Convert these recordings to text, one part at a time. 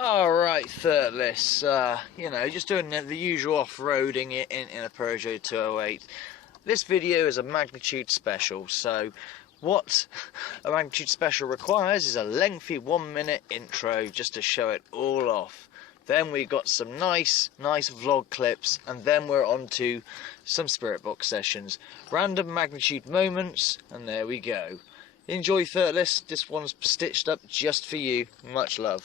Alright, firtless, you know, just doing the usual off-roading in a Peugeot 208. This video is a magnitude special, so what a magnitude special requires is a lengthy 1-minute intro just to show it all off. Then we got some nice vlog clips, and then we're on to some spirit box sessions. Random magnitude moments, and there we go. Enjoy, firtless. This one's stitched up just for you. Much love.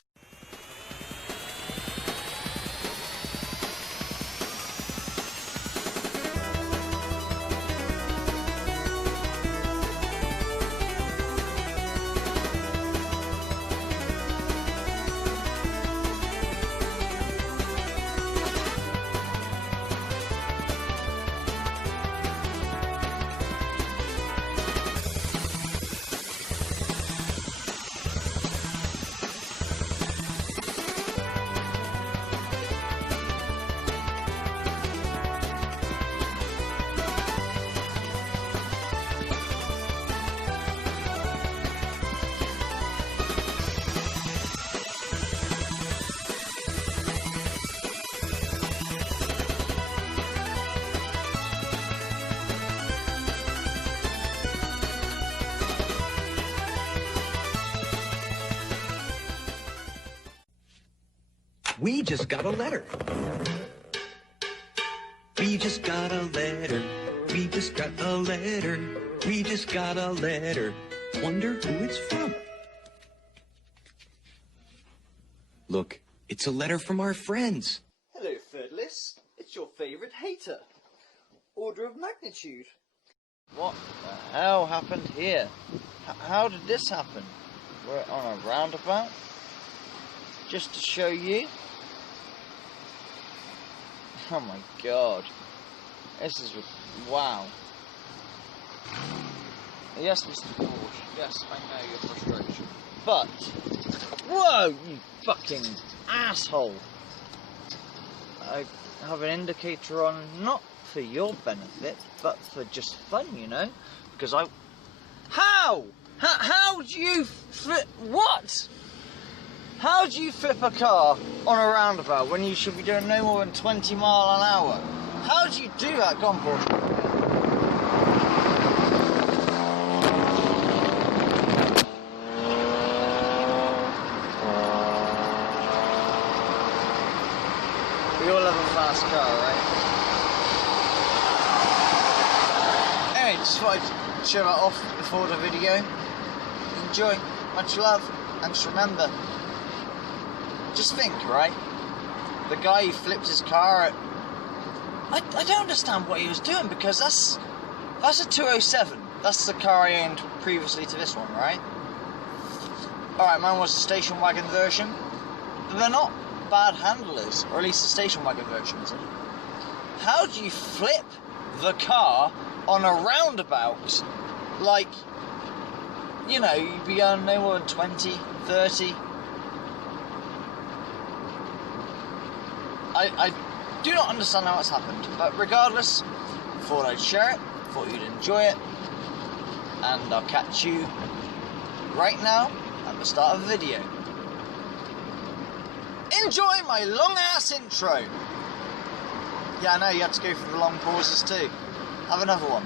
We just got a letter. We just got a letter. We just got a letter. We just got a letter. Wonder who it's from. Look, it's a letter from our friends. Hello, firtless. It's your favourite hater. Order of magnitude. What the hell happened here? How did this happen? We're on a roundabout. Just to show you. Oh my god. This is... wow. Yes, Mr. George. Yes, I know your frustration. But... whoa, you fucking asshole. I have an indicator on, not for your benefit, but for just fun, you know? Because I... how? How do you flip... what? How do you flip a car on a roundabout when you should be doing no more than 20 miles an hour? How do you do that? Go on, Porsche. We all have a fast car, right? Anyway, just thought I'd show that off before the video. Enjoy. Much love. And just remember, just think, right? The guy who flipped his car at... I don't understand what he was doing, because that's a 207. That's the car I owned previously to this one, right? Alright, mine was the station wagon version. But they're not bad handlers, or at least the station wagon version isn't. How do you flip the car on a roundabout? Like, you know, you'd be going no more than 20, 30... I do not understand how it's happened, but regardless, thought I'd share it, thought you'd enjoy it, and I'll catch you right now at the start of the video. Enjoy my long-ass intro! Yeah, I know, you have to go for the long pauses too. Have another one.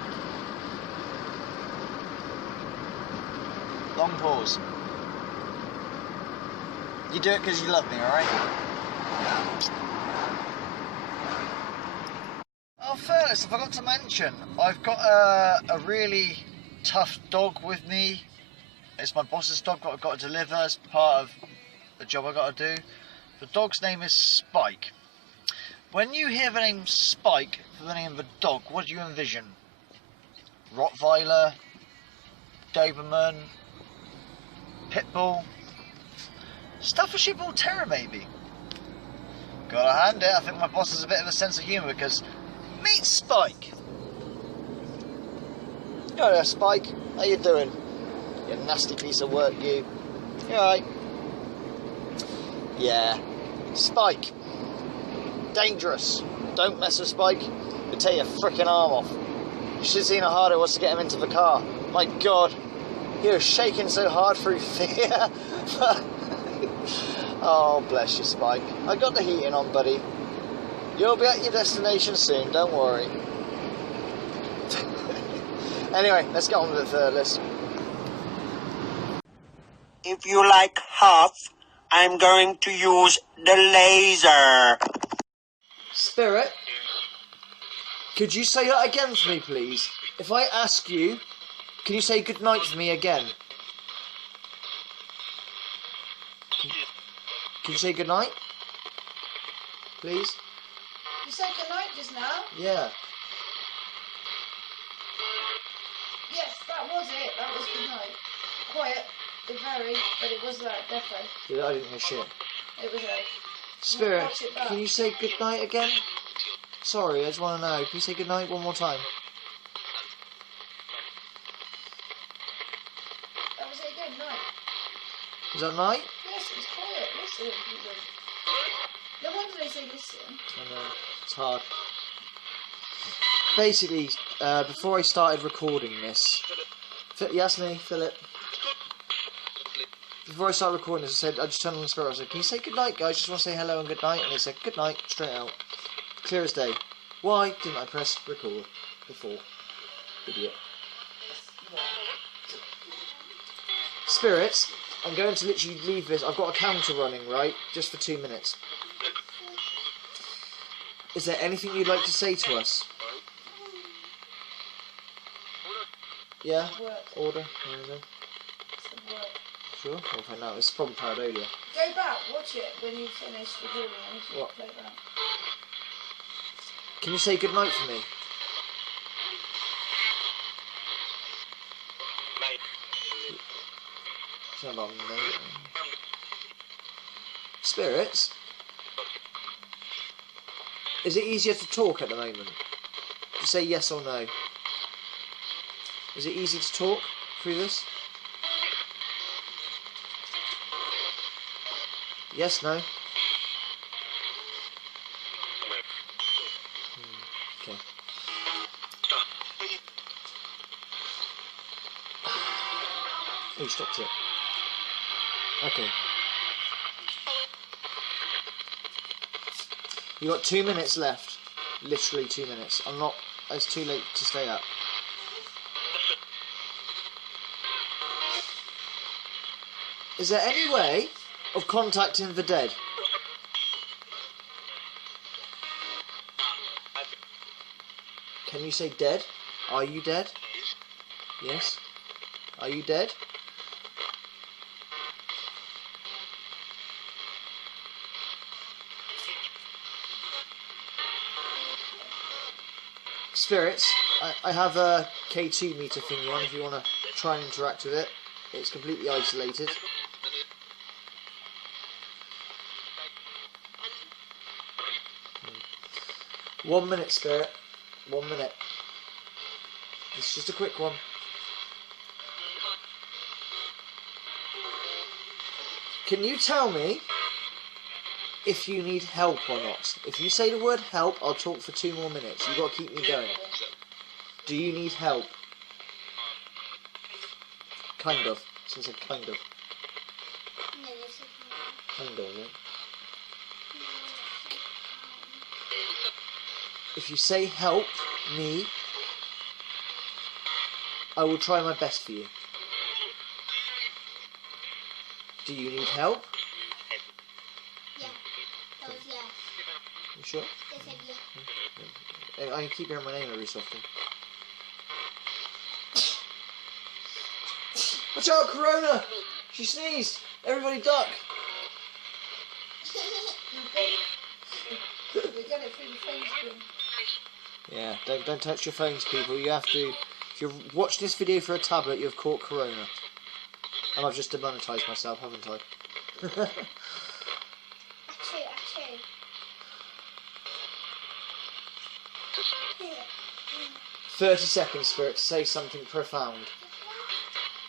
Long pause. You do it because you love me, alright? Oh, first, I forgot to mention, I've got a really tough dog with me. It's my boss's dog I've got to deliver as part of the job I've got to do. The dog's name is Spike. When you hear the name Spike for the name of a dog, what do you envision? Rottweiler? Doberman? Pitbull? Staffordshire Bull Terrier, maybe? Gotta hand it, I think my boss has a bit of a sense of humour, because meet Spike. Hello, Spike. How you doing? You nasty piece of work, you. You alright? Yeah. Spike. Dangerous. Don't mess with Spike. He'll tear your frickin' arm off. You should have seen how hard it was to get him into the car. My God. He was shaking so hard through fear. Oh, bless you, Spike. I got the heating on, buddy. You'll be at your destination soon, don't worry. Anyway, let's get on with it, firtless. If you like half, I'm going to use the laser. Spirit, could you say that again for me, please? If I ask you, can you say goodnight for me again? Can you say goodnight? Please? You said goodnight just now? Yeah. Yes, that was it. That was goodnight. Quiet, very, but it was that, definitely. Yeah, I didn't hear shit. It was a... Spirit, Watch it back. can you say goodnight again? Sorry, I just want to know. Can you say goodnight one more time? That was it again, night. Is that night? Yes, it was quiet. Listen, people. No wonder they say listen. I know. It's hard. Basically, before I started recording this... Yes, me, Philip. Before I started recording this, I just turned on the spirit. I said, can you say goodnight, guys? Just want to say hello and good night. And they said, good night, straight out. Clear as day. Why didn't I press record before? Idiot. Spirits, I'm going to literally leave this. I've got a counter running, right? Just for 2 minutes. Is there anything you'd like to say to us? Yeah? Work. Order? Some work. Sure, we'll find out. It's probably Paranormal. Go back, watch it when you finish recording. I need to What? play back. Can you say goodnight for me? It's not about me. Spirits? Is it easier to talk at the moment? Just say yes or no. Is it easy to talk through this? Yes, no? Okay. Oh, you stopped it. Okay. You got 2 minutes left. Literally 2 minutes. I'm not... It's too late to stay up. Is there any way of contacting the dead? Can you say dead? Are you dead? Yes? Are you dead? Spirits, I have a K2 meter thingy on if you want to try and interact with it. It's completely isolated. Hmm. 1 minute, Spirit. 1 minute. It's just a quick one. Can you tell me if you need help or not? If you say the word help, I'll talk for 2 more minutes. You've got to keep me going. Do you need help? Kind of. Since I kind of. Kind of, yeah. If you say help me, I will try my best for you. Do you need help? Yeah, that was yes. You sure? They said yeah. I can keep hearing my name every so often. Watch out, Corona! She sneezed! Everybody duck! You get it through the phone screen. Yeah, don't touch your phones, people. You have to... If you watch this video for a tablet, you've caught Corona. And I've just demonetised myself, haven't I? Achoo. 30 seconds, Spirit, to say something profound.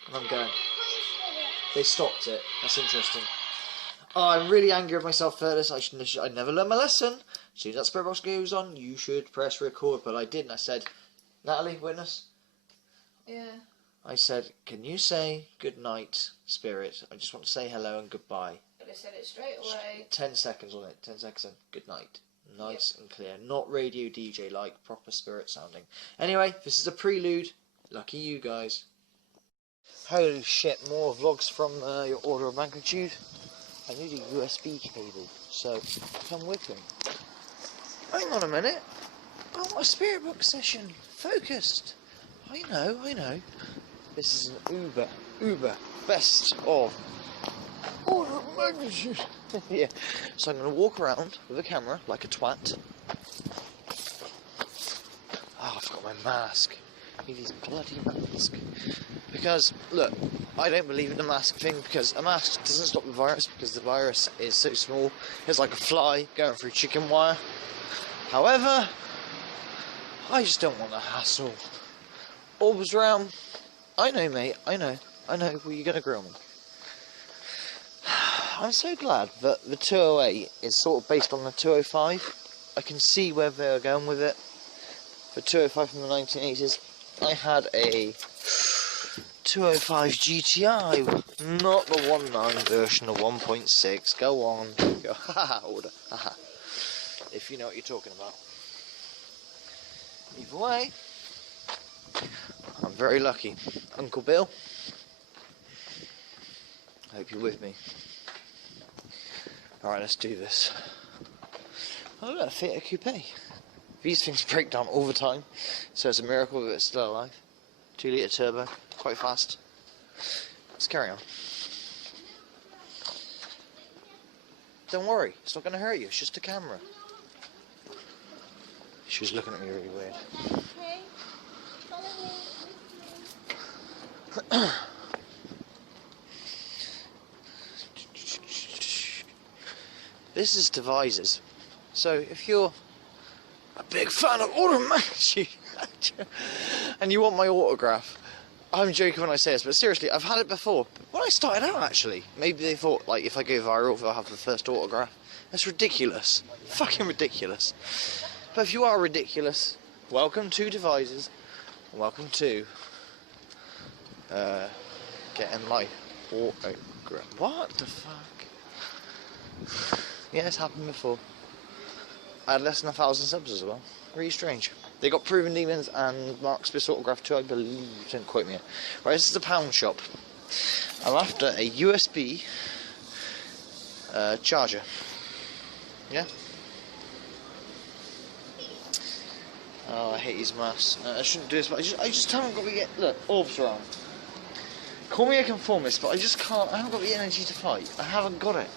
And I'm going. They stopped it. That's interesting. Oh, I'm really angry at myself for this. I never learned my lesson. As soon as that spirit box goes on, you should press record. But I didn't. I said, Natalie, witness? Yeah. I said, can you say good night, Spirit? I just want to say hello and goodbye. But I said it straight away. 10 seconds on it. 10 seconds and good night. Nice and clear. Not radio DJ like, proper spirit sounding. Anyway, this is a prelude. Lucky you guys. Holy shit, more vlogs from your order of magnitude. I need a USB cable, so come with me. Hang on a minute. I want a spirit book session. Focused. I know. This is an Uber best of order of magnitude. Yeah. So I'm going to walk around with a camera like a twat. Oh, I forgot my mask. I need this bloody mask. Because, look, I don't believe in the mask thing because a mask doesn't stop the virus because the virus is so small. It's like a fly going through chicken wire. However, I just don't want the hassle. Orbs round. I know, mate. I know. Well, you're going to grill me. I'm so glad that the 208 is sort of based on the 205. I can see where they're going with it. The 205 from the 1980s. I had a 205 GTI, not the 1.9 version of 1.6. Go on. Go. Haha, order. Haha. If you know what you're talking about. Either way, I'm very lucky. Uncle Bill, I hope you're with me. Alright, let's do this. Oh look, a Fiat Coupe. These things break down all the time, so it's a miracle that it's still alive. 2 litre turbo, quite fast. Let's carry on. Don't worry, it's not going to hurt you, it's just a camera. She was looking at me really weird. Okay. Follow me. This is devices. So if you're a big fan of order of magnitude and you want my autograph, I'm joking when I say this, but seriously, I've had it before. When I started out, actually, maybe they thought, like, if I go viral, they'll have the first autograph. That's ridiculous. Fucking ridiculous. But if you are ridiculous, welcome to Devices. Welcome to getting my autograph. What the fuck? Yeah, it's happened before. I had less than 1,000 subs as well. Really strange. They got Proven Demons and Mark Smith's autograph too, I believe. Don't quote me. Right, this is the pound shop. I'm after a USB charger. Yeah? Oh, I hate these masks. I shouldn't do this, but I just haven't got the... Look, orbs around. Call me a conformist, but I just can't... I haven't got the energy to fight. I haven't got it.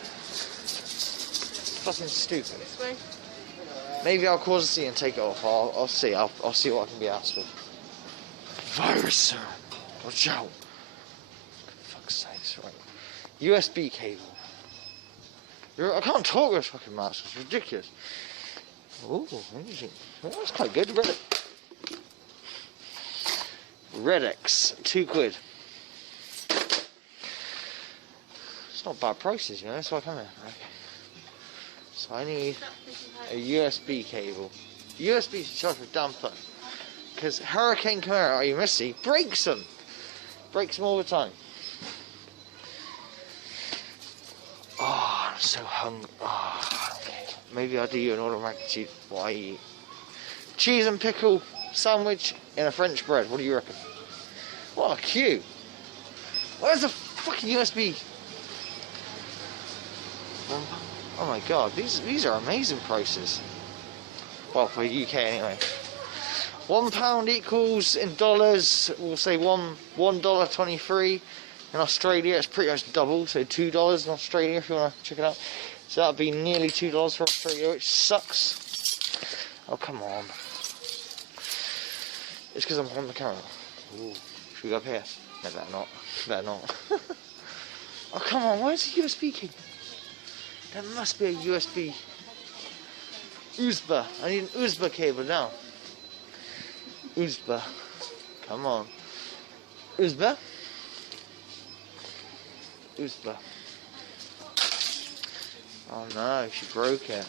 Fucking stupid. This way. Maybe I'll cause a scene and take it off. I'll see. I'll see what I can be asked with. Virus, sir. Watch out. For fuck's sakes, right. USB cable. I can't talk with fucking masks. It's ridiculous. Ooh, that's quite good. Redex, £2. It's not bad prices, you know. That's why I come here. Okay. So I need a USB cable. USB is charged for damn fun. Because Hurricane Camaro, are you missy? Breaks them all the time. Oh, I'm so hungry. Oh, okay. Maybe I'll do you an order of magnitude what I eat. Cheese and pickle sandwich in a French bread. What do you reckon? What a queue. Where's the fucking USB? Oh my god, these are amazing prices. Well, for UK anyway. £1 equals in dollars, we'll say $1.23. In Australia, it's pretty much double, so $2 in Australia if you want to check it out. So that'd be nearly $2 for Australia, which sucks. Oh, come on. It's because I'm on the camera. Ooh. Should we go up here? No, better not. Oh, come on, where's the USB key? There must be a USB. USB. I need an USB cable now. USB. Come on. USB. USB. Oh no, she broke it.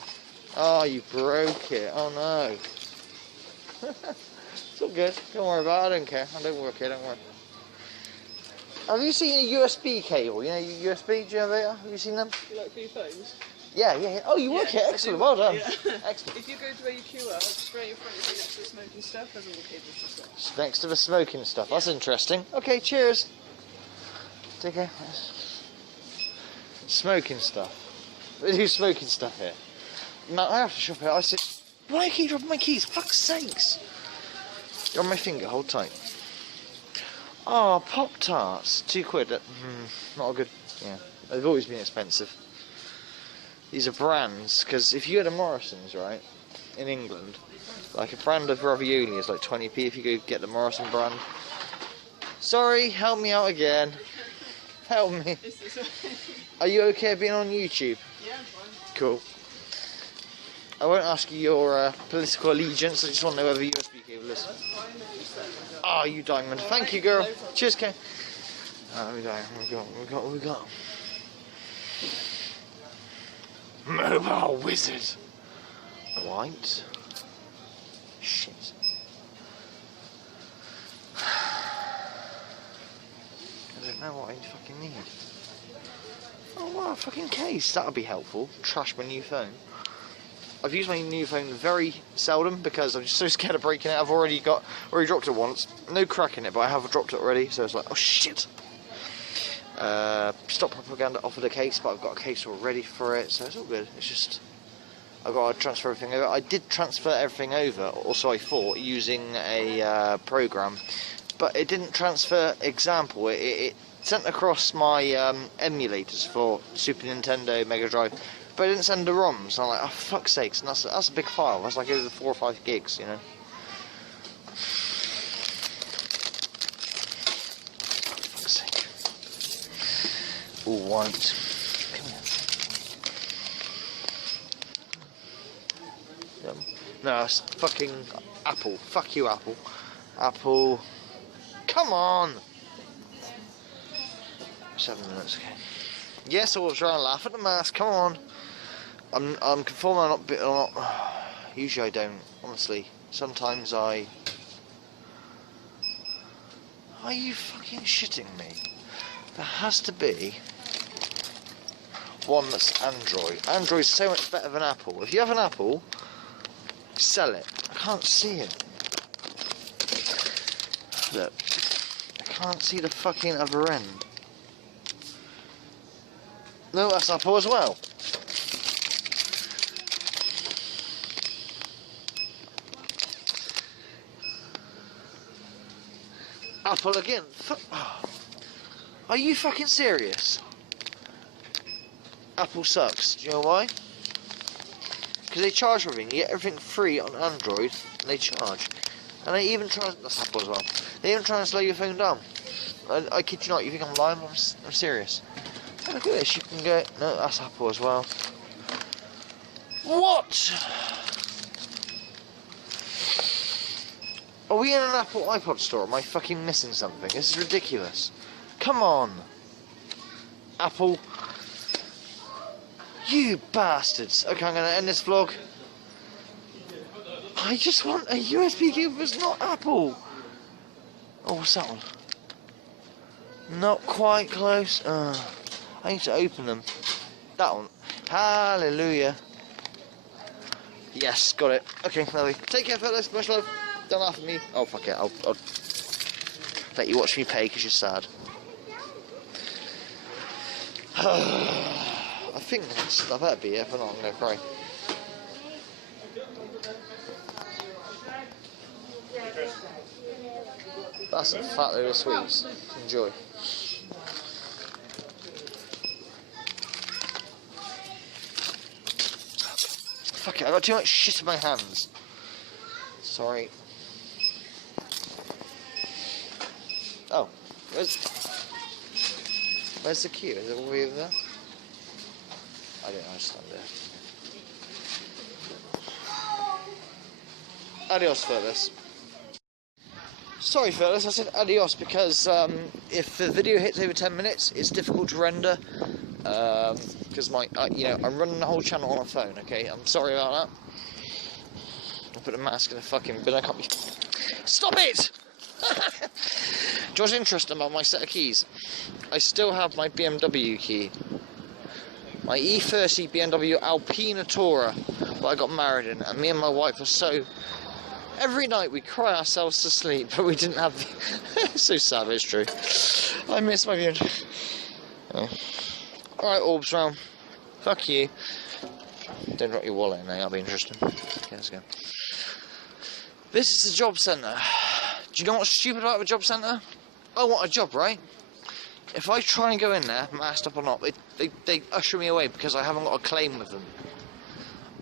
Oh, you broke it. Oh no. It's all good. Don't worry about it. I don't care. I don't work here. Don't worry. Have you seen a USB cable? You know, USB, do you have it? Have you seen them? You like for your phones? Yeah. Oh, you work it. Excellent. Well done. Yeah. Excellent. If you go to where you queue up, straight in front of you next to the smoking stuff, there's all the cables just there. It's next to the smoking stuff. That's interesting. Okay, cheers. Take care. Smoking stuff. They do smoking stuff here. No, I have to shop here. I said, why do you keep dropping my keys? Fuck's sakes. You're on my finger. Hold tight. Oh, Pop-Tarts. £2. Not a good... Yeah. They've always been expensive. These are brands, because if you go to Morrison's, right, in England, like a brand of ravioli is like 20p if you go get the Morrison brand. Sorry, help me out again. Help me. Are you okay being on YouTube? Yeah, I'm fine. Cool. I won't ask you your political allegiance, I just want to know whether USB cable is. Oh, you diamond. Thank you, girl. Cheers, Kay. We got. Mobile wizard. White. Shit. I don't know what I fucking need. Oh wow, a fucking case. That'll be helpful. Trash my new phone. I've used my new phone very seldom because I'm just so scared of breaking it. I've already dropped it once. No crack in it, but I have dropped it already. So it's like, oh shit. Stop Propaganda offered a case, but I've got a case already for it, so it's all good. It's just I've got to transfer everything over. I did transfer everything over, also I thought, using a program, but it didn't transfer example. It sent across my emulators for Super Nintendo, Mega Drive, but it didn't send the ROMs. I'm like, oh fuck's sakes, and that's a big file. That's like over 4 or 5 gigs, you know. All white. Come here. No, it's fucking Apple. Fuck you, Apple. Apple. Come on! 7 minutes, okay. Yes, I was trying to laugh at the mask. Come on. I'm conforming. I'm not. Usually I don't. Honestly, sometimes I. Are you fucking shitting me? There has to be one that's Android. Android's so much better than Apple. If you have an Apple, sell it. I can't see it. Look. I can't see the fucking other end. No, that's Apple as well. Apple again. Are you fucking serious? Apple sucks. Do you know why? Because they charge everything. You get everything free on Android, and they charge. And they even try. That's Apple as well. They even try and slow your phone down. I kid you not. You think I'm lying? I'm serious. Look at this. You can go. No, that's Apple as well. What? Are we in an Apple iPod store? Am I fucking missing something? This is ridiculous. Come on. Apple. You bastards. Okay, I'm going to end this vlog. I just want a USB cable that's not Apple. Oh, what's that one? Not quite close. I need to open them. That one. Hallelujah. Yes, got it. Okay, lovely. Take care, fellas. Much love. Don't laugh at me. Oh, fuck it. I'll let you watch me pay because you're sad. I think I better be here. If not, I'm going to cry. That's a fat load of sweets. Enjoy. Fuck it, I got too much shit in my hands. Sorry. Oh, where's the queue? Is it all the way over there? I don't know, I'll stand there. Adios, fellas. Sorry, fellas, I said adios because if the video hits over 10 minutes, it's difficult to render. Because I'm running the whole channel on a phone. Okay, I'm sorry about that. I'll put a mask in the fucking bin. I can't be. Stop it! you know what's interesting about my set of keys? I still have my BMW key. My E30 BMW Alpina Tourer that I got married in, and me and my wife are so... Every night we cry ourselves to sleep, but we didn't have the... It's so sad, but it's true. I miss my BMW. Oh. Alright, Orbs round. Fuck you. Don't drop your wallet in there, that'll be interesting. Okay, let's go. This is the job centre. Do you know what's stupid about the job centre? I want a job, right? If I try and go in there, masked up or not, they usher me away because I haven't got a claim with them.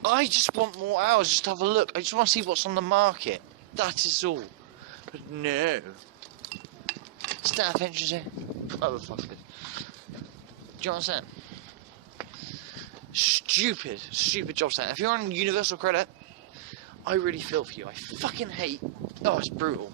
I just want more hours just to have a look. I just want to see what's on the market. That is all. But no. Staff entries here. Motherfucker. Do you know what I'm saying? Stupid job centre. If you're on Universal Credit, I really feel for you. I fucking hate... Oh, it's brutal.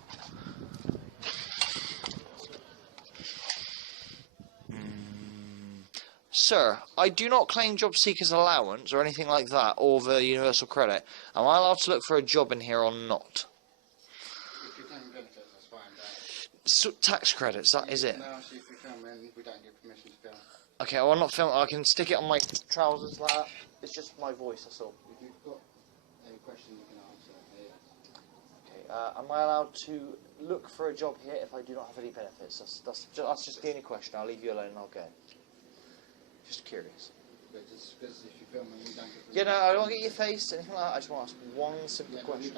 Sir, I do not claim job seekers allowance or anything like that, or the Universal Credit. Am I allowed to look for a job in here or not? If you claim benefits, that's fine. So, tax credits, that is it. No, actually, if you film in, we don't give permission to film. Okay, well, I'm not filming. I can stick it on my trousers like that. It's just my voice, that's all. If you've got any question, you can answer. Yeah. Okay, am I allowed to look for a job here if I do not have any benefits? That's just the only question. I'll leave you alone and I'll go. Just curious. But just because if you film in, we don't give permission. Yeah, no, I don't want to get your face, anything like that. I just want to ask one simple question.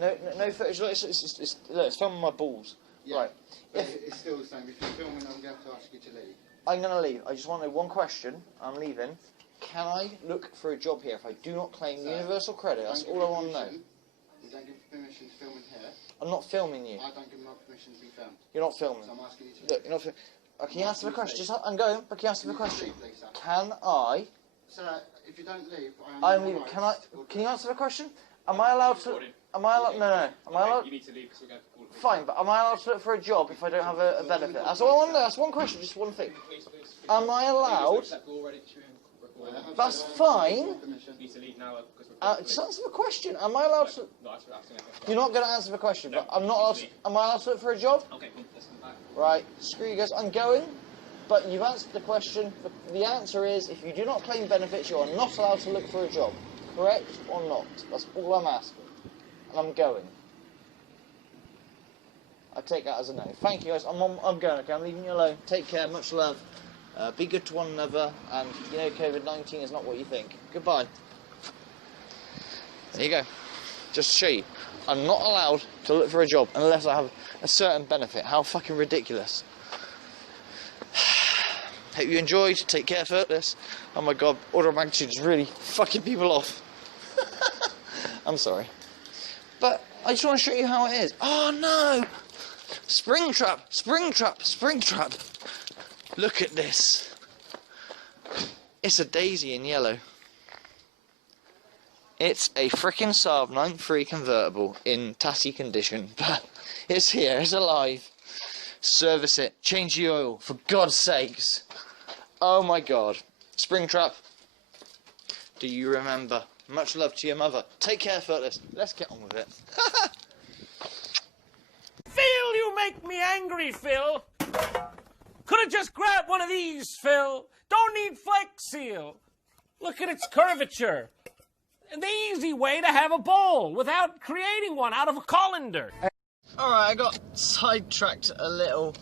No footage. Look, it's filming my balls. Yeah, Right. It's still the same. If you're filming, I'm going to have to ask you to leave. I'm going to leave. I just want to know one question. I'm leaving. Can I look for a job here if I do not claim Universal Credit? That's all I want to know. You don't give permission to film in here. I'm not filming you. I don't give my permission to be filmed. You're not filming. So I'm asking you to leave. Look, you're not filming. Can you answer the question? Just, I'm going, but can you answer the question? Leave, please, sir. Can I... Sir, if you don't leave, I'm leaving. Can you answer the question? Am I allowed to... Am I allowed... No. Am I allowed... You need to leave because we're going to call. Fine, but am I allowed to look for a job if I don't have a benefit? That's all I want to know. That's one question, just one thing. Am I allowed... That's fine. You need to leave now because we're Just answer the question. Am I allowed to... You're not going to answer the question, but I'm not allowed to... Am I allowed to look for a job? Okay, cool. Let's come back. Right, screw you guys. I'm going, but you've answered the question. The answer is, if you do not claim benefits, you are not allowed to look for a job. Correct or not? That's all I'm asking. And I'm going. I take that as a no. Thank you guys. I'm going. Okay, I'm leaving you alone. Take care. Much love. Be good to one another. And you know, COVID-19 is not what you think. Goodbye. There you go. Just to show you, I'm not allowed to look for a job unless I have a certain benefit. How fucking ridiculous. Hope you enjoyed. Take care, firtless. Oh my god, order of magnitude is really fucking people off. I'm sorry. But I just want to show you how it is. Oh no! Springtrap! Springtrap! Springtrap! Look at this. It's a daisy in yellow. It's a frickin' Saab 93 convertible in tatty condition, but it's here, it's alive. Service it, change the oil, for God's sakes. Oh my god. Springtrap, do you remember? Much love to your mother. Take care, Firtless. Let's get on with it. Phil, you make me angry, Phil. Could have just grabbed one of these, Phil. Don't need Flex Seal. Look at its curvature. The easy way to have a bowl without creating one out of a colander. Alright, I got sidetracked a little.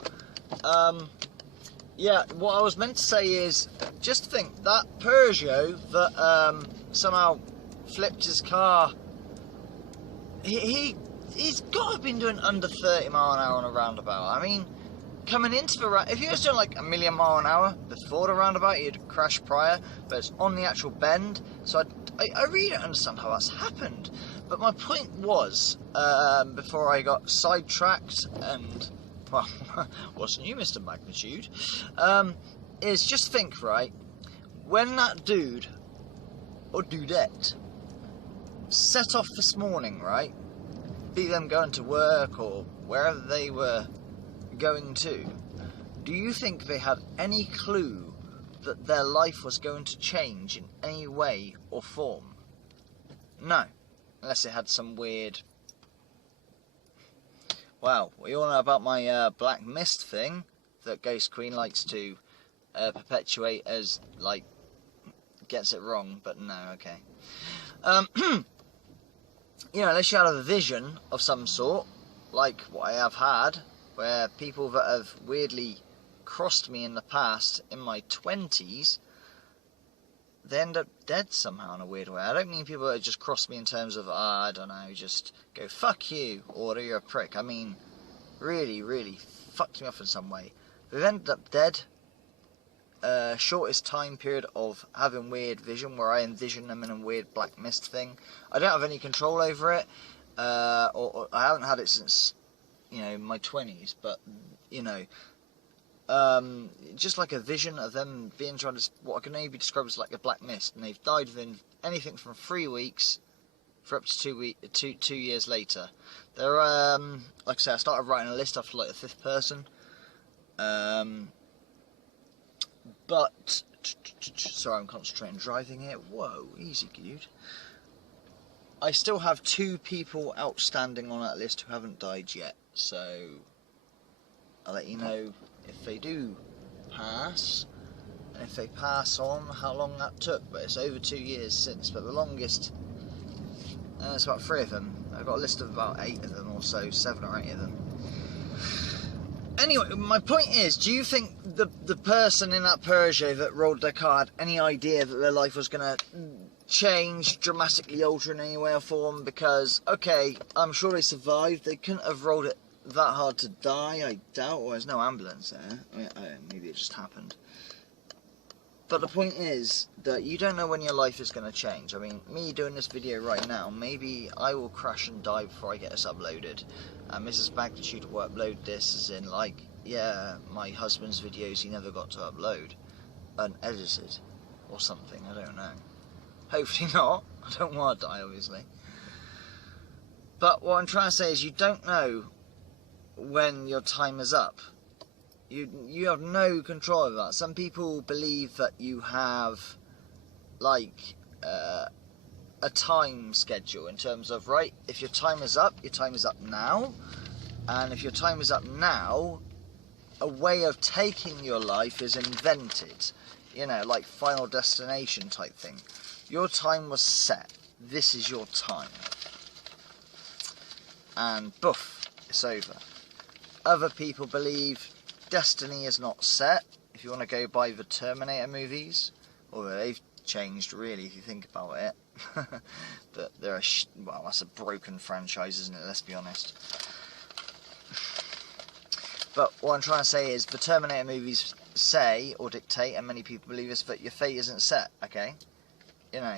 Yeah, what I was meant to say is, just think, that Peugeot that somehow flipped his car, he's got to have been doing under 30 mile an hour on a roundabout. I mean, coming into the if he was doing like a million mile an hour before the roundabout, he'd crash prior, but it's on the actual bend, so I really don't understand how that's happened. But my point was, before I got sidetracked and, well, wasn't you, Mr. Magnitude, is just think, right, when that dude, or dudette, set off this morning, right, be them going to work or wherever they were going to, do you think they had any clue that their life was going to change in any way or form? No. Unless it had some weird... Well, we all know about my black mist thing that Ghost Queen likes to perpetuate as, like, gets it wrong, but no, okay. You know, unless you have a vision of some sort, like what I have had, where people that have weirdly crossed me in the past in my 20s, they end up dead somehow in a weird way. I don't mean people that just cross me in terms of, I don't know, just go, fuck you, or you're a prick. I mean, really, really fucked me off in some way. They've ended up dead. Shortest time period of having weird vision, where I envision them in a weird black mist thing. I don't have any control over it, or I haven't had it since, you know, my 20s, but, you know, just like a vision of them being trying to, what I can maybe describe as like a black mist, and they've died within anything from 3 weeks for up to 2 years later. They're, like I say, I started writing a list after like the 5th person, but, sorry, I'm concentrating driving here. Whoa, easy, dude. I still have 2 people outstanding on that list who haven't died yet, so I'll let you know if they do pass, and if they pass on, how long that took. But it's over 2 years since, but the longest, it's about 3 of them. I've got a list of about 8 of them or so, 7 or 8 of them. Anyway, my point is, do you think the person in that Peugeot that rolled their car had any idea that their life was going to change, dramatically alter in any way or form? Because, okay, I'm sure they survived. They couldn't have rolled it that hard to die, I doubt, or there's no ambulance there. I mean, maybe it just happened. But the point is that you don't know when your life is going to change. I mean, me doing this video right now, maybe I will crash and die before I get this uploaded. And Mrs. Magnitude will upload this as in, like, yeah, my husband's videos he never got to upload, unedited, or something, I don't know. Hopefully not. I don't want to die, obviously. But what I'm trying to say is you don't know when your time is up. You have no control over that. Some people believe that you have, like, a time schedule in terms of, right, if your time is up now, and if your time is up now, a way of taking your life is invented, you know, like Final Destination type thing. Your time was set, this is your time, and boof, it's over. Other people believe destiny is not set, if you want to go by the Terminator movies, although they've changed really if you think about it. But they're well, that's a broken franchise, isn't it? Let's be honest. But what I'm trying to say is the Terminator movies say or dictate, and many people believe this, that your fate isn't set. Okay, you know,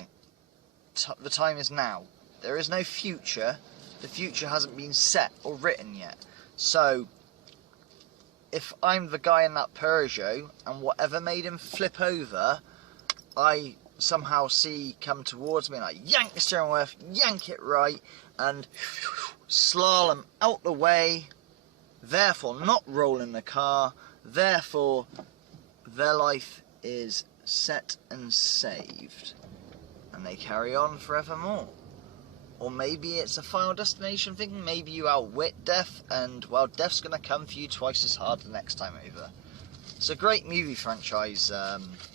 the time is now. There is no future. The future hasn't been set or written yet. So if I'm the guy in that Peugeot and whatever made him flip over, I somehow see come towards me and I yank the steering wheel, yank it right, and slalom out the way, therefore not rolling the car, therefore their life is set and saved, and they carry on forevermore. Or maybe it's a Final Destination thing, maybe you outwit death, and, well, death's going to come for you twice as hard the next time over. It's a great movie franchise,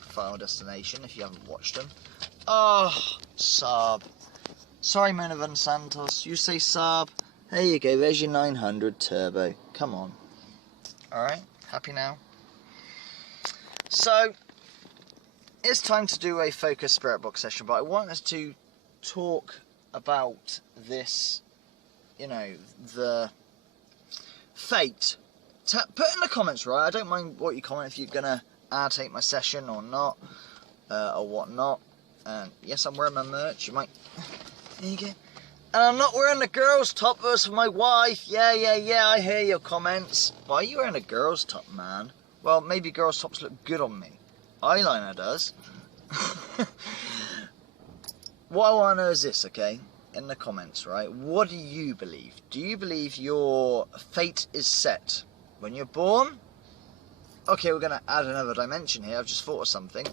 Final Destination, if you haven't watched them. Oh, Saab. Sorry, Manavan Santos, you say Saab. There you go, there's your 900 Turbo. Come on. Alright, happy now? So, it's time to do a focused spirit box session, but I want us to talk about this, you know, the fate. Put in the comments, right? I don't mind what you comment, if you're gonna annotate my session or not, or whatnot. And yes, I'm wearing my merch. You might. There you go. And I'm not wearing the girls' top versus my wife. Yeah, I hear your comments. Why are you wearing a girls' top, man? Well, maybe girls' tops look good on me. Eyeliner does. What I want to know is this, okay? In the comments, right? What do you believe? Do you believe your fate is set when you're born? Okay, we're going to add another dimension here. I've just thought of something.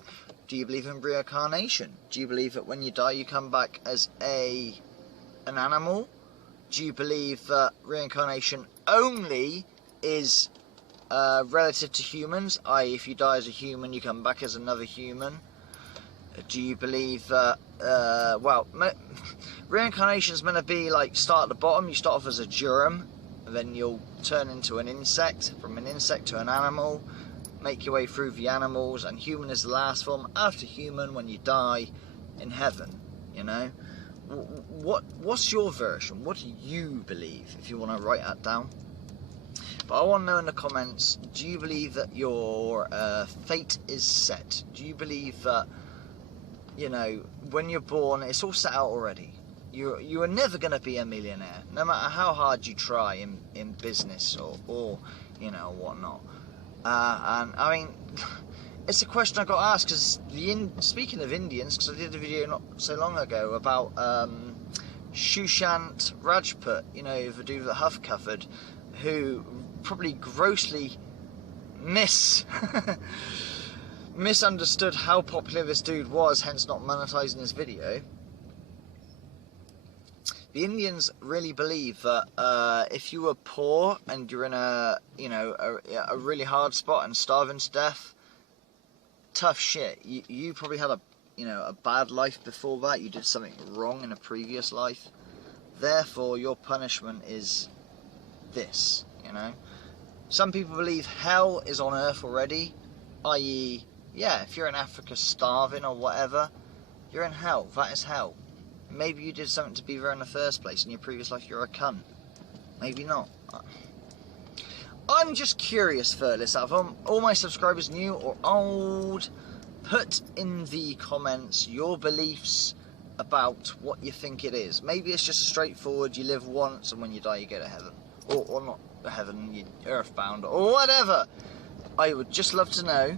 Do you believe in reincarnation? Do you believe that when you die you come back as an animal? do you believe that reincarnation only is relative to humans, i.e. if you die as a human you come back as another human? Do you believe that reincarnation is meant to be like start at the bottom, you start off as a germ and then you'll turn into an insect, from an insect to an animal, make your way through the animals, and human is the last form after human when you die in heaven, you know? What's your version? What do you believe, if you want to write that down? But I want to know in the comments, do you believe that your fate is set? Do you believe that, you know, when you're born, it's all set out already? You are never going to be a millionaire, no matter how hard you try in business or you know, whatnot. And I mean, it's a question I got asked because speaking of Indians, because I did a video not so long ago about Sushant Rajput, you know, the dude that Huff covered, who probably grossly misunderstood how popular this dude was, hence not monetizing his video. The Indians really believe that if you were poor and you're in a really hard spot and starving to death, tough shit. You probably had a bad life before that. You did something wrong in a previous life. Therefore, your punishment is this. You know, some people believe hell is on earth already, i.e., yeah, if you're in Africa starving or whatever, you're in hell. That is hell. Maybe you did something to be there in the first place. In your previous life, you're a cunt. Maybe not. I'm just curious, firtless. Out of all my subscribers, new or old, put in the comments your beliefs about what you think it is. Maybe it's just straightforward, you live once and when you die you go to heaven. Or not heaven, you're earthbound, or whatever. I would just love to know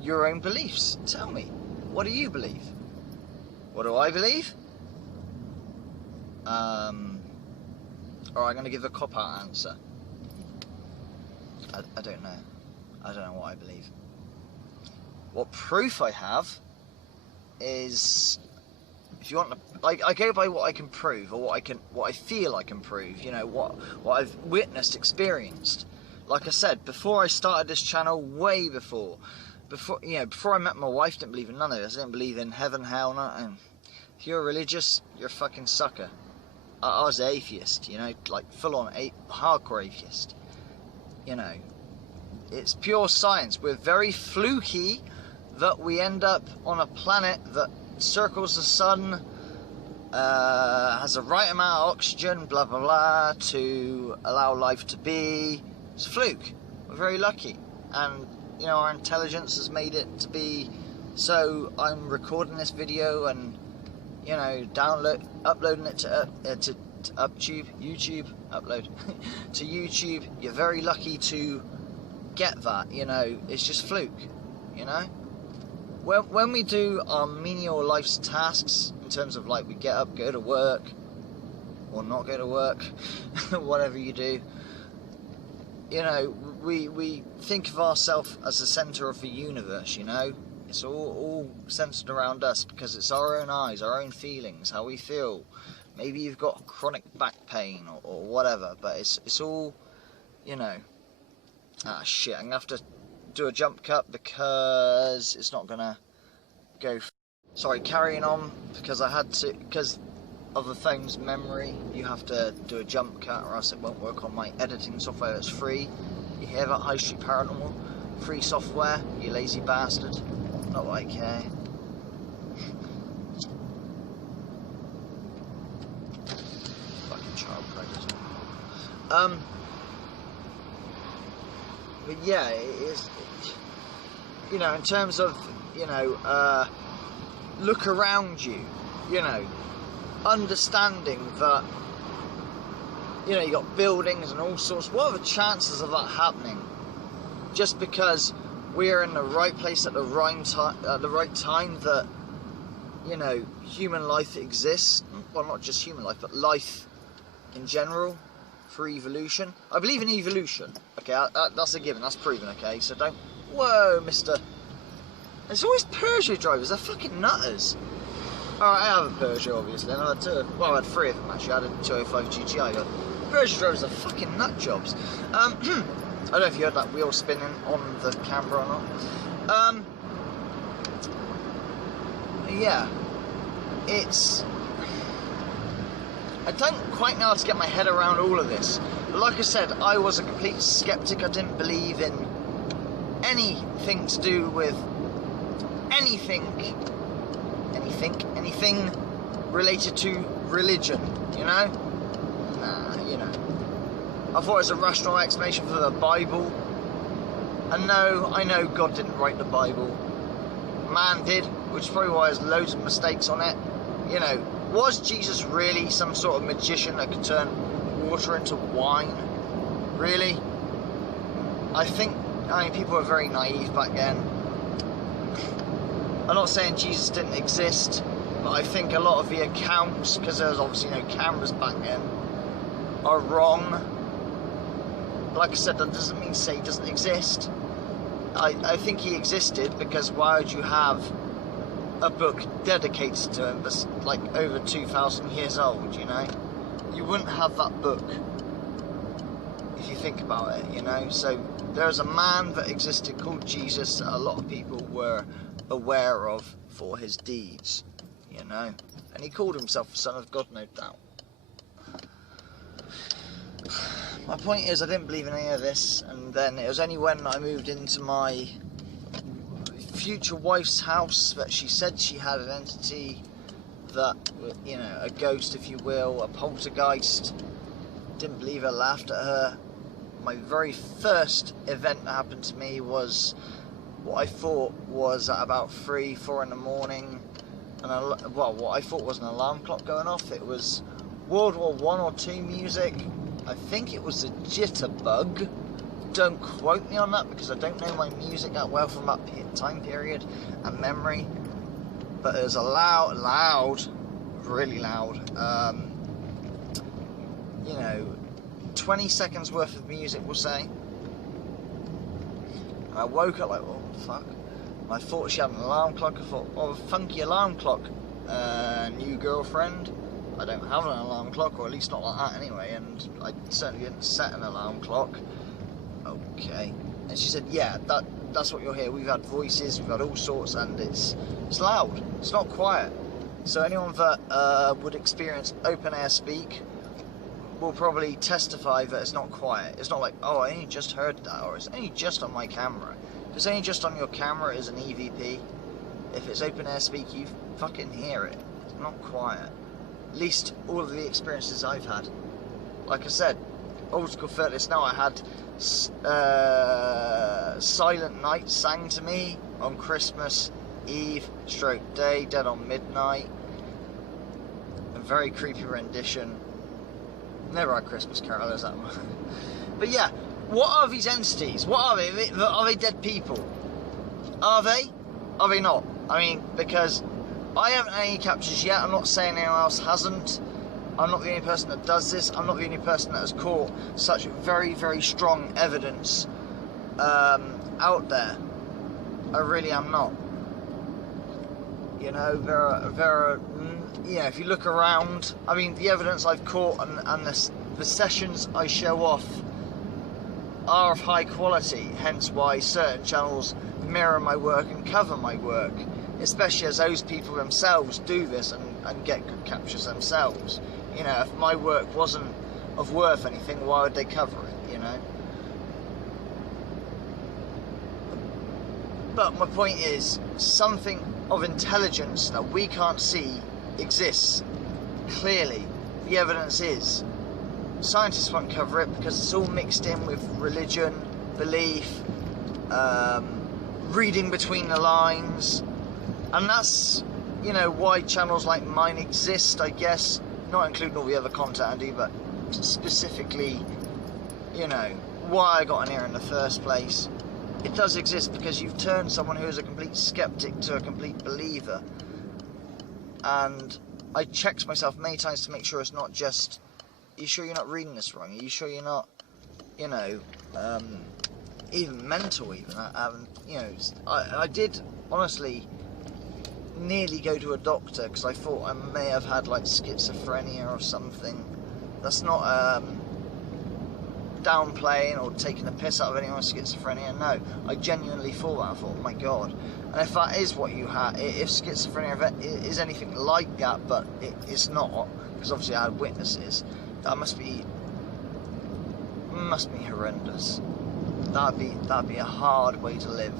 your own beliefs. Tell me, what do you believe? What do I believe? Alright, I'm going to give a cop-out answer. I don't know. I don't know what I believe. What proof I have is, if you want to, I go by what I can prove, or what I feel I can prove. You know, what I've witnessed, experienced. Like I said, before I started this channel, way before I met my wife, didn't believe in none of this. I didn't believe in heaven, hell, nothing. If you're religious, you're a fucking sucker. I was an atheist, you know, like full-on hardcore atheist. You know, it's pure science. We're very fluky that we end up on a planet that circles the sun, has the right amount of oxygen, blah blah blah, to allow life to be. It's a fluke. We're very lucky, and you know, our intelligence has made it to be. So I'm recording this video and, you know, uploading it to YouTube, upload to YouTube. You're very lucky to get that. You know, it's just fluke. You know, when we do our menial life's tasks, in terms of like we get up, go to work, or not go to work, whatever you do. You know, we think of ourselves as the centre of the universe, you know? It's all centred around us because it's our own eyes, our own feelings, how we feel. Maybe you've got chronic back pain or whatever, but it's all, you know... Ah, shit, I'm going to have to do a jump cut because it's not going to go... Sorry, carrying on, because I had to... Because of the phone's memory, you have to do a jump cut or else it won't work on my editing software that's free. You hear that, High Street Paranormal? Free software, you lazy bastard. Not that I care. Fucking child predators. But yeah, it is, you know, in terms of, you know, look around you, you know, understanding that, you know, you got buildings and all sorts. What are the chances of that happening? Just because we're in the right place at the right time, that, you know, human life exists. Well, not just human life, but life in general, for evolution. I believe in evolution. Okay, that's a given. That's proven. Okay, so don't. Whoa, Mister. There's always Peugeot drivers. They're fucking nutters. Alright, I have a Peugeot, obviously, and I had two. Well, I had three of them actually. I had a 205 GTI, but Peugeot drivers are fucking nut jobs. I don't know if you heard that wheel spinning on the camera or not. Yeah, it's. I don't quite know how to get my head around all of this. But like I said, I was a complete skeptic. I didn't believe in anything to do with anything related to religion, you know? Nah, you know. I thought it was a rational explanation for the Bible. And no, I know God didn't write the Bible. Man did, which is probably why there's loads of mistakes on it. You know, was Jesus really some sort of magician that could turn water into wine? Really? I mean, people were very naive back then. I'm not saying Jesus didn't exist, but I think a lot of the accounts, because there was obviously no cameras back then, are wrong. Like I said, that doesn't mean to say he doesn't exist. I think he existed, because why would you have a book dedicated to him that's like over 2,000 years old, you know? You wouldn't have that book if you think about it, you know? So there's a man that existed called Jesus that a lot of people were aware of for his deeds, you know? And he called himself the Son of God, no doubt. My point is, I didn't believe in any of this, and then it was only when I moved into my future wife's house that she said she had an entity that, you know, a ghost, if you will, a poltergeist. Didn't believe her, laughed at her. My very first event that happened to me was what I thought was at about 3, 4 in the morning, and well, what I thought was an alarm clock going off. It was World War I or II music. I think it was a jitterbug. Don't quote me on that, because I don't know my music that well from that time period and memory. But it was a loud, really loud, you know, 20 seconds worth of music, we'll say. And I woke up like, oh fuck. And I thought she had an alarm clock. I thought, oh, funky alarm clock. New girlfriend. I don't have an alarm clock, or at least not like that anyway, and I certainly didn't set an alarm clock. Okay. And she said, yeah, that's what you'll hear. We've had voices, we've had all sorts, and it's loud. It's not quiet. So anyone that would experience open air speak will probably testify that it's not quiet. It's not like, oh, I only just heard that, or it's only just on my camera. If it's only just on your camera, it's an EVP. If it's open air speak, you fucking hear it. It's not quiet. At least all of the experiences I've had. Like I said, old school firtless now, I had Silent Night sang to me on Christmas Eve / day, dead on midnight. A very creepy rendition. Never had Christmas carolers that much. But yeah, what are these entities? What are they? Are they dead people? Are they? Are they not? I mean, because I haven't had any captures yet. I'm not saying anyone else hasn't. I'm not the only person that does this. I'm not the only person that has caught such very, very strong evidence out there. I really am not. You know, there are, you know, if you look around, I mean, the evidence I've caught and the sessions I show off are of high quality, hence why certain channels mirror my work and cover my work, especially as those people themselves do this and get good captures themselves. You know, if my work wasn't of worth anything, why would they cover it, you know? But my point is, something of intelligence that we can't see exists. Clearly, the evidence is. Scientists won't cover it because it's all mixed in with religion, belief, reading between the lines, and that's, you know, why channels like mine exist, I guess, not including all the other content I do, but specifically, you know, why I got in here in the first place. It does exist because you've turned someone who is a complete skeptic to a complete believer. And I checked myself many times to make sure it's not just, are you sure you're not reading this wrong? Are you sure you're not, you know, even mental even? I haven't, you know, I did honestly nearly go to a doctor because I thought I may have had like schizophrenia or something. That's not downplaying or taking the piss out of anyone with schizophrenia. No, I genuinely thought that. I thought, oh my god. And if that is what you had, if schizophrenia is anything like that, but it's not, because obviously I had witnesses, that must be horrendous. That'd be a hard way to live.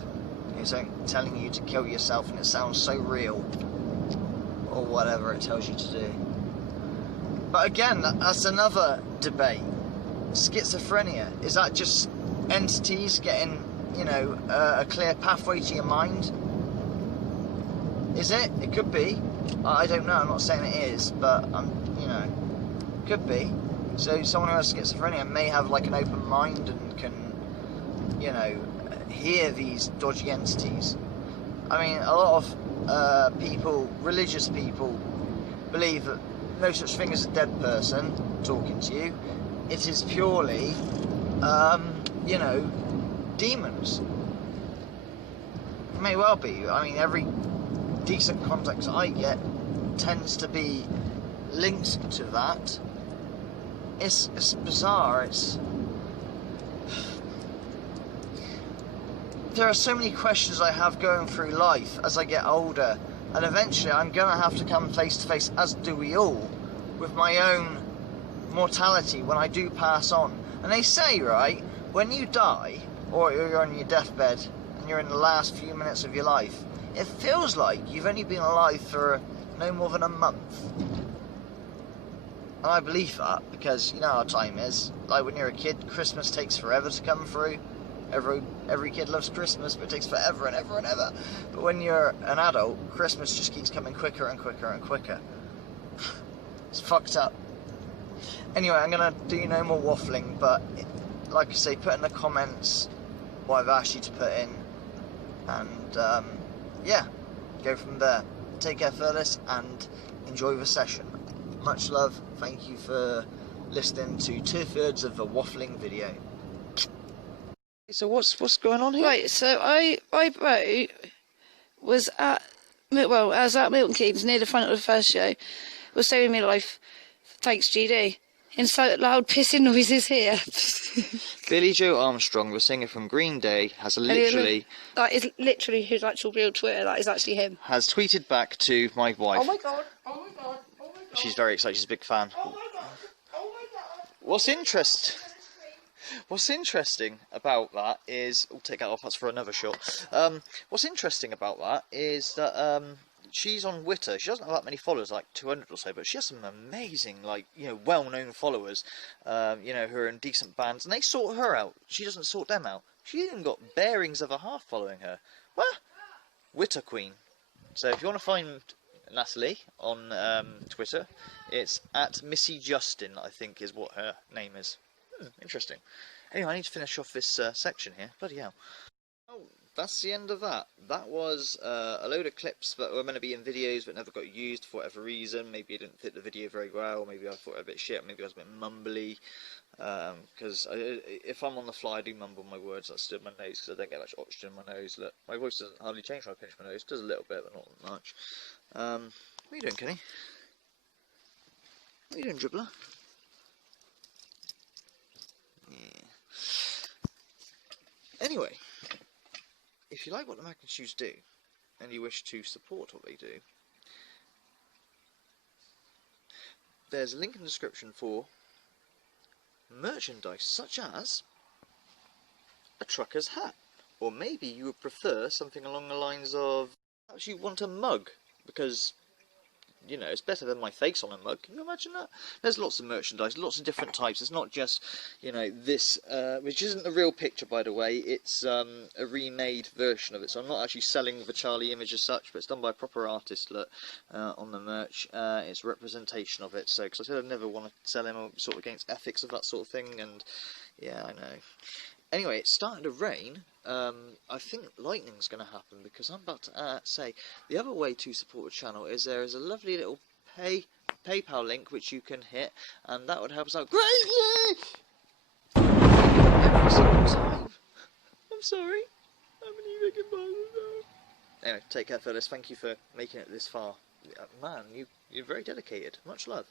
It's like telling you to kill yourself and it sounds so real, or whatever it tells you to do. But again, that's another debate. Schizophrenia, is that just entities getting, you know, a clear pathway to your mind? Is it? It could be. I don't know, I'm not saying it is, but you know, could be. So someone who has schizophrenia may have like an open mind and can, you know, hear these dodgy entities. I mean, a lot of people, religious people, believe that no such thing as a dead person talking to you. It is purely, you know, demons. It may well be. I mean, every decent contact I get tends to be linked to that. It's bizarre. There are so many questions I have going through life as I get older, and eventually I'm going to have to come face to face, as do we all, with my own mortality when I do pass on. And they say, right, when you die, or you're on your deathbed, and you're in the last few minutes of your life, it feels like you've only been alive for no more than a month. And I believe that, because you know how time is. Like when you're a kid, Christmas takes forever to come through. Every kid loves Christmas, but it takes forever and ever and ever. But when you're an adult, Christmas just keeps coming quicker and quicker and quicker. It's fucked up. Anyway, I'm going to do no more waffling, but like I say, put in the comments what I've asked you to put in, and yeah, go from there. Take care, firtless, and enjoy the session. Much love. Thank you for listening to 2/3 of the waffling video. So what's going on here? Right, so I was at Milton Keynes near the front of the first show. Was saving my life. Thanks, GD. Inside loud pissing noises here. Billy Joe Armstrong, the singer from Green Day, has literally... That is literally his actual real Twitter. That is actually him. Has tweeted back to my wife. Oh my god. Oh my god. Oh my god. She's very excited. She's a big fan. Oh my god. Oh my god. What's interesting about that is... I'll take that off, that's for another shot. What's interesting about that is that she's on Twitter. She doesn't have that many followers, like 200 or so, but she has some amazing, like, you know, well-known followers, you know, who are in decent bands, and they sort her out. She doesn't sort them out. She even got bearings of a half following her. What? Twitter Queen. So if you want to find Natalie on Twitter, it's at Missy Justin, I think is what her name is. Interesting. Anyway, I need to finish off this section here. Bloody hell. Oh, that's the end of that. That was a load of clips that were meant to be in videos but never got used for whatever reason. Maybe it didn't fit the video very well, maybe I thought it was a bit shit, maybe I was a bit mumbly. Because if I'm on the fly, I do mumble my words. That's still my nose because I don't get much oxygen in my nose. Look, my voice doesn't hardly change when I pinch my nose. It does a little bit, but not much. What are you doing, Kenny? What are you doing, dribbler? Yeah. Anyway, if you like what the Mac and Shoes do, and you wish to support what they do, there's a link in the description for merchandise such as a trucker's hat, or maybe you would prefer something along the lines of perhaps you want a mug, because you know, it's better than my face on a mug. Can you imagine that? There's lots of merchandise, lots of different types. It's not just, you know, this, which isn't the real picture, by the way. It's a remade version of it. So I'm not actually selling the Charlie image as such, but it's done by a proper artist, look, on the merch. It's a representation of it. So, because I said I'd never want to sell him, sort of against ethics of that sort of thing, and yeah, I know. Anyway, it's starting to rain. I think lightning's going to happen because I'm about to say the other way to support the channel is there is a lovely little PayPal link which you can hit, and that would help us out greatly. Every single time. I'm sorry. How many making Anyway, take care, fellas. Thank you for making it this far. Man, you're very dedicated. Much love.